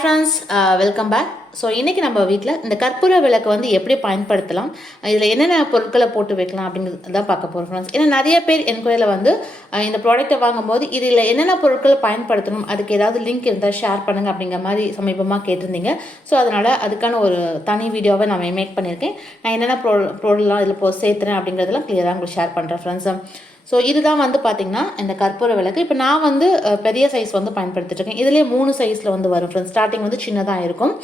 Friends welcome back so இன்றைக்கி நம்ம வீட்டில் இந்த கற்பூர விளக்கு வந்து எப்படி பயன்படுத்தலாம் இதில் என்னென்ன பொருட்களை போட்டு வைக்கலாம் அப்படிங்கிறது தான் பார்க்க போகிறோம் ஃப்ரெண்ட்ஸ் ஏன்னா நிறைய பேர் என்கொயரில் வந்து இந்த ப்ராடக்ட்டை வாங்கும்போது இதில் என்னென்ன பொருட்களை பயன்படுத்தணும் அதுக்கு ஏதாவது லிங்க் இருந்தால் ஷேர் பண்ணுங்கள் அப்படிங்கிற மாதிரி சமீபமாக கேட்டிருந்தீங்க. ஸோ அதனால் அதுக்கான ஒரு தனி வீடியோவை நான் மேக் பண்ணியிருக்கேன். நான் என்னென்ன ப்ரோ பொருள்லாம் இதில் போ சேர்த்துறேன் அப்படிங்கிறதெல்லாம் கிளியராக உங்களுக்கு ஷேர் பண்ணுறேன் ஃப்ரெண்ட்ஸ் ஸோ இதுதான் வந்து பார்த்திங்கன்னா இந்த கற்பூர விளக்கு. இப்போ நான் வந்து பெரிய சைஸ் வந்து பயன்படுத்திட்டுருக்கேன். இதுலேயே மூணு சைஸில் வந்து வரும் ஃப்ரெண்ட்ஸ் ஸ்டார்டிங் வந்து சின்னதாக இருக்கும்.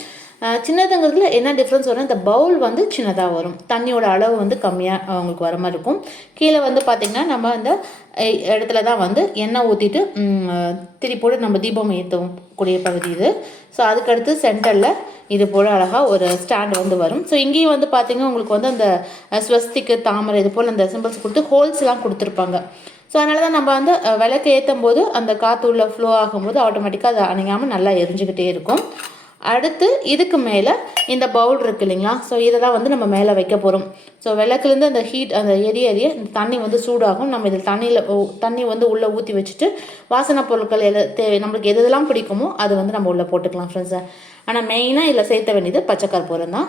சின்னதுங்கிறதுல என்ன டிஃப்ரென்ஸ் வரும் இந்த பவுல் வந்து சின்னதாக வரும். தண்ணியோட அளவு வந்து கம்மியாக உங்களுக்கு வர மாதிரி இருக்கும். கீழே வந்து பார்த்திங்கன்னா நம்ம இந்த இடத்துல தான் வந்து எண்ணெய் ஊற்றிட்டு திரி போட்டு நம்ம தீபம் ஏற்றவும் கூடிய பகுதி இது. ஸோ அதுக்கடுத்து சென்டரில் இது போல் அழகாக ஒரு ஸ்டாண்ட் வந்து வரும். ஸோ இங்கேயும் வந்து பார்த்திங்கன்னா உங்களுக்கு வந்து அந்த ஸ்வஸ்திக்கு தாமரை இது போல் அந்த சிம்பிள்ஸ் கொடுத்து ஹோல்ஸ்லாம் கொடுத்துருப்பாங்க. ஸோ அதனால தான் நம்ம வந்து விளக்கு ஏற்றும் போது அந்த காற்று உள்ள ஃப்ளோ ஆகும்போது ஆட்டோமேட்டிக்காக அது அணையாமல் நல்லா எரிஞ்சுக்கிட்டே இருக்கும். அடுத்து இதுக்கு மேலே இந்த பவுல் இருக்கு இல்லைங்களா? ஸோ இதை தான் வந்து நம்ம மேலே வைக்க போகிறோம் ஸோ விளக்குலேருந்து அந்த ஹீட் அந்த எரிய எரிய இந்த தண்ணி வந்து சூடாகும். நம்ம இதில் தண்ணியில் தண்ணி வந்து உள்ளே ஊற்றி வச்சுட்டு வாசனை பொருட்கள் எது தேவை நம்மளுக்கு எது எதெல்லாம் பிடிக்குமோ அது வந்து நம்ம உள்ளே போட்டுக்கலாம் ஃப்ரெண்ட்ஸை ஆனால் மெயினாக இதில் சேர்த்த வேண்டியது பச்சைக்கற்பூரம் தான்.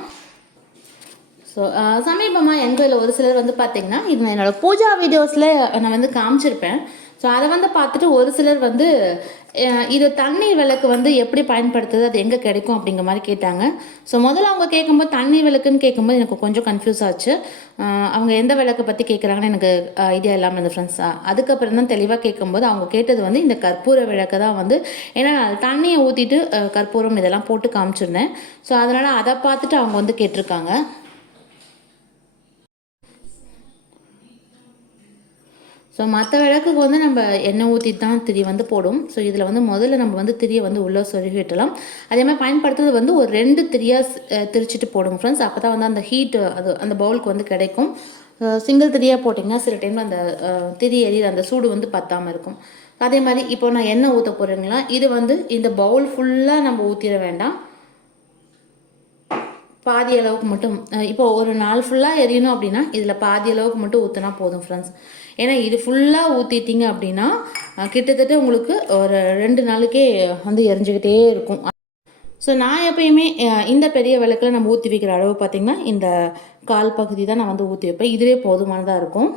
ஸோ சமீபமாக எங்கள் ஒரு சிலர் வந்து பார்த்தீங்கன்னா இது என்னோடய பூஜா வீடியோஸில் நான் வந்து காமிச்சிருப்பேன். ஸோ அதை வந்து பார்த்துட்டு ஒரு சிலர் வந்து இது தண்ணீர் விளக்கு வந்து எப்படி பயன்படுத்துது அது எங்கே கிடைக்கும் அப்படிங்கிற மாதிரி கேட்டாங்க. ஸோ முதல்ல அவங்க கேட்கும்போது தண்ணீர் விளக்குன்னு கேட்கும்போது எனக்கு கொஞ்சம் கன்ஃபியூஸ் ஆச்சு. அவங்க எந்த விளக்கை பற்றி கேட்குறாங்கன்னு எனக்கு ஐடியா இல்லாமல் இருந்த ஃப்ரெண்ட்ஸ் அதுக்கப்புறம் தான் தெளிவாக கேட்கும்போது அவங்க கேட்டது வந்து இந்த கற்பூர விளக்கு தான் வந்து ஏன்னா நான் தண்ணியை ஊற்றிட்டு கற்பூரம் இதெல்லாம் போட்டு காமிச்சிருந்தேன். ஸோ அதனால் அதை பார்த்துட்டு அவங்க வந்து கேட்டிருக்காங்க. ஸோ மற்ற விளக்குக்கு வந்து நம்ம எண்ணெய் ஊற்றி தான் திரி வந்து போடும். ஸோ இதில் வந்து முதல்ல நம்ம வந்து திரியை வந்து உள்ளே சொருகி விட்டலாம். அதே மாதிரி பயன்படுத்துறது வந்து ஒரு ரெண்டு திரியாக திரிச்சிட்டு போடுங்க ஃப்ரெண்ட்ஸ் அப்போ தான் வந்து அந்த ஹீட்டு அது அந்த பவுலுக்கு வந்து கிடைக்கும். சிங்கிள் திரியாக போட்டிங்கன்னா சில டைமில் அந்த திரி எரியிற அந்த சூடு வந்து பத்தாமல் இருக்கும். அதே மாதிரி இப்போ நான் எண்ணெய் ஊற்ற போகிறேங்களா இது வந்து இந்த பவுல் ஃபுல்லாக நம்ம ஊற்றிட வேண்டாம். பாதி அளவுக்கு மட்டும் இப்போ ஒரு நாள் ஃபுல்லாக எரியணும் அப்படின்னா இதில் பாதி அளவுக்கு மட்டும் ஊற்றினா போதும் ஃப்ரெண்ட்ஸ் ஏன்னா இது ஃபுல்லாக ஊற்றிட்டீங்க அப்படின்னா கிட்டத்தட்ட உங்களுக்கு ஒரு ரெண்டு நாளுக்கே வந்து எரிஞ்சுக்கிட்டே இருக்கும். ஸோ நான் எப்பயுமே இந்த பெரிய விளக்கில் நம்ம ஊற்றி வைக்கிற அளவு பார்த்திங்கன்னா இந்த கால் பகுதி தான் நான் வந்து ஊற்றி வைப்பேன். இதுவே போதுமானதாக இருக்கும்.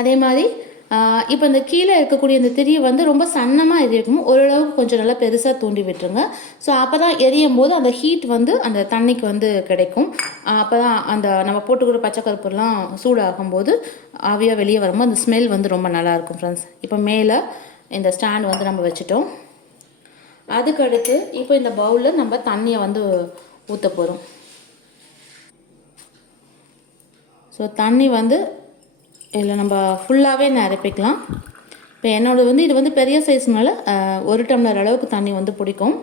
அதே மாதிரி இப்போ இந்த கீழே இருக்கக்கூடிய இந்த திரியை வந்து ரொம்ப சன்னமாக எரியக்கும் ஓரளவுக்கு கொஞ்சம் நல்லா பெருசாக தூண்டி விட்டுருங்க. ஸோ அப்போ தான் எரியும் போது அந்த ஹீட் வந்து அந்த தண்ணிக்கு வந்து கிடைக்கும். அப்போ தான் அந்த நம்ம போட்டுக்கிற பச்சை கருப்பெல்லாம் சூடாகும்போது ஆவியாக வெளியே வரும்போது அந்த ஸ்மெல் வந்து ரொம்ப நல்லாயிருக்கும் ஃப்ரெண்ட்ஸ் இப்போ மேலே இந்த ஸ்டாண்ட் வந்து நம்ம வச்சுட்டோம். அதுக்கடுத்து இப்போ இந்த பவுலில் நம்ம தண்ணியை வந்து ஊற்ற போகிறோம் ஸோ தண்ணி வந்து இதில் நம்ம ஃபுல்லாகவே நிரப்பிக்கலாம் இப்போ என்னோடது வந்து இது வந்து பெரிய சைஸ்னால ஒரு டம்ளர் அளவுக்கு தண்ணி வந்து பிடிக்கும்.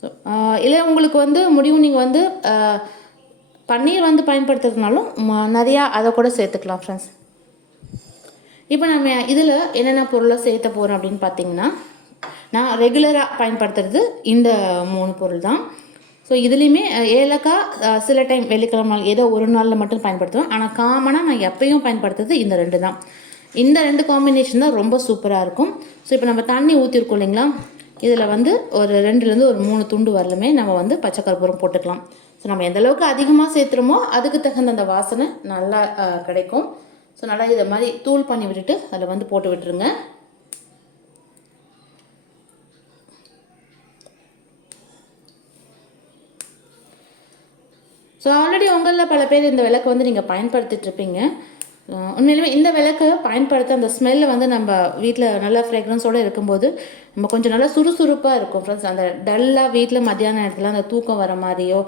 ஸோ இல்லை உங்களுக்கு வந்து முடியும் நீங்கள் வந்து பன்னீர் வந்து பயன்படுத்துறதுனாலும் நிறையா அதை கூட சேர்த்துக்கலாம் ஃப்ரெண்ட்ஸ் இப்போ நம்ம இதில் என்னென்ன பொருளை சேர்த்த போகிறோம் அப்படின்னு பார்த்தீங்கன்னா நான் ரெகுலராக பயன்படுத்துறது இந்த மூணு பொருள் தான். ஸோ இதுலேயுமே ஏலக்காய் சில டைம் வெள்ளிக்கிழமை நாள் ஏதோ ஒரு நாளில் மட்டும் பயன்படுத்துவேன். ஆனால் காமனாக நான் எப்பயும் பயன்படுத்துறது இந்த ரெண்டு தான். இந்த ரெண்டு காம்பினேஷன் தான் ரொம்ப சூப்பராக இருக்கும். ஸோ இப்போ நம்ம தண்ணி ஊற்றிருக்கோம் இல்லைங்களா? இதில் வந்து ஒரு ரெண்டுலேருந்து ஒரு மூணு துண்டு வரலுமே நம்ம வந்து பச்சை கற்பூரம் போட்டுக்கலாம். ஸோ நம்ம எந்த அளவுக்கு அதிகமாக சேர்த்துறோமோ அதுக்கு தகுந்த அந்த வாசனை நல்லா கிடைக்கும். ஸோ நல்லா இதை மாதிரி தூள் பண்ணி விட்டுட்டு அதில் வந்து போட்டு விட்டுருங்க. ஸோ ஆல்ரெடி உங்களில் பல பேர் இந்த விளக்கு வந்து நீங்கள் பயன்படுத்திட்டு இருப்பீங்க உண்மையிலுமே இந்த விளக்கை பயன்படுத்த அந்த ஸ்மெல்லு வந்து நம்ம வீட்டில் நல்லா ஃப்ரெக்ரன்ஸோடு இருக்கும்போது நம்ம கொஞ்சம் நல்லா சுறுசுறுப்பாக இருக்கும் ஃப்ரெண்ட்ஸ் அந்த டல்லாக வீட்டில் மத்தியான நேரத்தில் அந்த தூக்கம் வர மாதிரியோ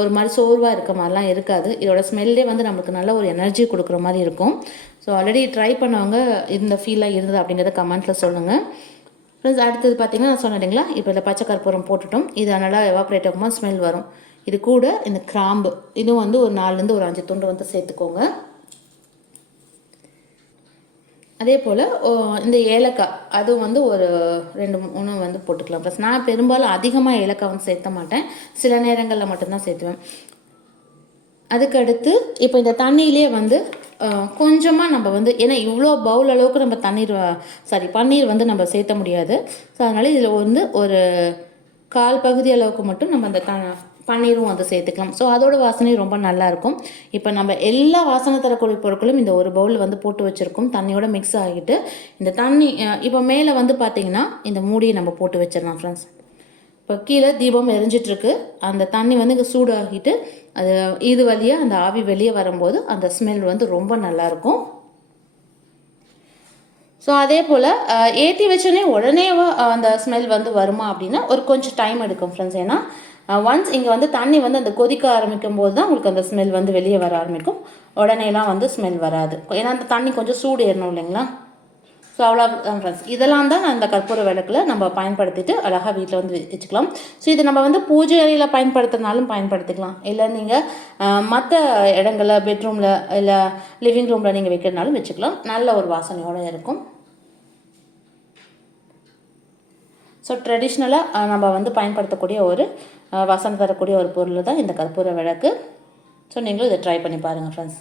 ஒரு மாதிரி சோர்வாக இருக்க மாதிரிலாம் இருக்காது. இதோட ஸ்மெல்லே வந்து நமக்கு நல்ல ஒரு எனர்ஜி கொடுக்குற மாதிரி இருக்கும். ஸோ ஆல்ரெடி ட்ரை பண்ணவங்க இந்த ஃபீலாக இருந்தது அப்படிங்கிறத கமெண்ட்டில் சொல்லுங்கள் ஃப்ரெண்ட்ஸ் அடுத்தது பார்த்தீங்கன்னா நான் சொன்னேன் இல்லைங்களா? இப்போ இந்த பச்சை கற்பூரம் போட்டுட்டோம். இது நல்லா எவாப்ரேட் ஆகுமா ஸ்மெல் வரும். இது கூட இந்த கிராம்பு. இதுவும் வந்து ஒரு நாலுலேருந்து ஒரு அஞ்சு துண்டு வந்து சேர்த்துக்கோங்க. அதே போல் இந்த ஏலக்காய் அதுவும் வந்து ஒரு ரெண்டு மூணு வந்து போட்டுக்கலாம். ப்ளஸ் நான் பெரும்பாலும் அதிகமாக ஏலக்காய் வந்து சேர்த்த மாட்டேன். சில நேரங்களில் மட்டும்தான் சேர்த்துவேன். அதுக்கடுத்து இப்போ இந்த தண்ணியிலே வந்து கொஞ்சமாக நம்ம வந்து ஏன்னா இவ்வளோ பவுல் அளவுக்கு நம்ம தண்ணீர் சாரி பன்னீர் வந்து நம்ம சேர்த்த முடியாது. ஸோ அதனால் இதில் வந்து ஒரு கால் பகுதி அளவுக்கு மட்டும் நம்ம அந்த த பன்னீரும் வந்து சேர்த்துக்கலாம். ஸோ அதோட வாசனை ரொம்ப நல்லாயிருக்கும். இப்போ நம்ம எல்லா வாசனை தரக்கூடிய பொருட்களும் இந்த ஒரு பவுலில் வந்து போட்டு வச்சுருக்கோம். தண்ணியோட மிக்ஸ் ஆகிட்டு இந்த தண்ணி இப்போ மேலே வந்து பார்த்திங்கன்னா இந்த மூடியை நம்ம போட்டு வச்சிடலாம் ஃப்ரெண்ட்ஸ் இப்போ கீழே தீபம் எரிஞ்சிட்ருக்கு. அந்த தண்ணி வந்து இங்கே சூடாகிட்டு அது இது வழியாக அந்த ஆவி வெளியே வரும்போது அந்த ஸ்மெல் வந்து ரொம்ப நல்லாயிருக்கும். ஸோ அதே போல் ஏற்றி வச்சோடனே உடனே அந்த ஸ்மெல் வந்து வருமா அப்படின்னா ஒரு கொஞ்சம் டைம் எடுக்கும் ஃப்ரெண்ட்ஸ் ஏன்னா ஒன்ஸ் இங்கே வந்து தண்ணி வந்து அந்த கொதிக்க ஆரம்பிக்கும் போது தான் உங்களுக்கு அந்த ஸ்மெல் வந்து வெளியே வர ஆரம்பிக்கும். உடனேலாம் வந்து ஸ்மெல் வராது. ஏன்னா அந்த தண்ணி கொஞ்சம் சூடு ஏறணும் இல்லைங்களா ஸோ அவ்வளோ ஃப்ரெண்ட்ஸ் இதெல்லாம் தான் அந்த கற்பூர விளக்கில் நம்ம பயன்படுத்திட்டு அழகாக வீட்டில் வந்து வச்சுக்கலாம். ஸோ இது நம்ம வந்து பூஜை அறையில் பயன்படுத்தினாலும் பயன்படுத்திக்கலாம். இல்லை நீங்கள் மற்ற இடங்களில் பெட்ரூமில் இல்லை லிவிங் ரூமில் நீங்கள் வைக்கிறனாலும் வச்சுக்கலாம். நல்ல ஒரு வாசனையோடு இருக்கும். ஸோ ட்ரெடிஷ்னலாக நம்ம வந்து பயன்படுத்தக்கூடிய ஒரு வாசனை தரக்கூடிய ஒரு பொருள் தான் இந்த கற்பூர விளக்கு. ஸோ நீங்களும் இதை ட்ரை பண்ணி பாருங்கள் ஃப்ரெண்ட்ஸ்